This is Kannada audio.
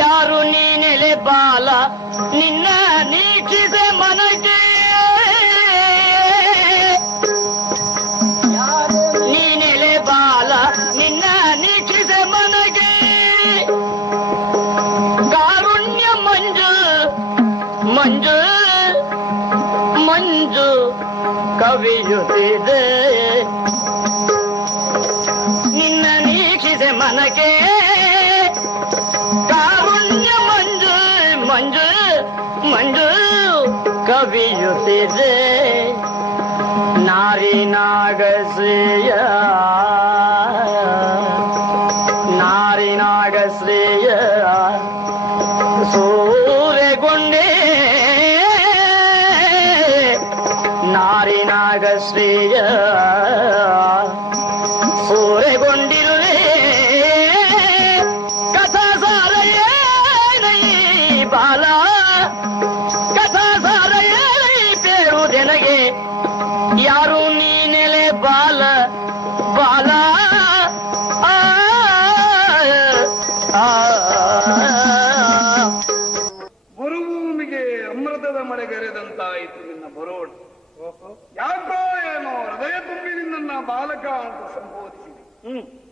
ಯಾರು ನೀನೆಲೆ ಬಾಲ? ನಿನ್ನ ನೀಚಿದೆ ಮನಗೆ ನೀನೆಲೆ ಬಾಲ? ನಿನ್ನ ನೀಚಿದೆ ಮನಗೆ ಕಾರುಣ್ಯ ಮಂಜು ಮಂಜು ಮಂಜು ಕವಿಯುತ್ತಿದೆ ನಿನ್ನ ನೀಚಿದೆ ಮನಕ್ಕೆ மண்டு கவியுசிது நாரி நாகசிய நாரி நாகசிய சூரை கொண்டே. நாரி நாகசிய ಪೇರುದೆನಗೆ ಯಾರು ನೀನೆಲೆ ಬಾಲ ಬಾಲ? ಆ, ಆ, ಆ. ಮರುಭೂಮಿಗೆ ಅಮೃತದ ಮಳೆಗರೆದಂತಾಯಿತು ನಿನ್ನ ಬರೋಣ. ಯಾಕೋ ಏನೋ ಹೃದಯ ತುಂಬಿ ನಿನ್ನ ಬಾಲಕ ಅಂತ ಸಂಬೋಧಿಸಿದೆ. ಹ್ಮ್.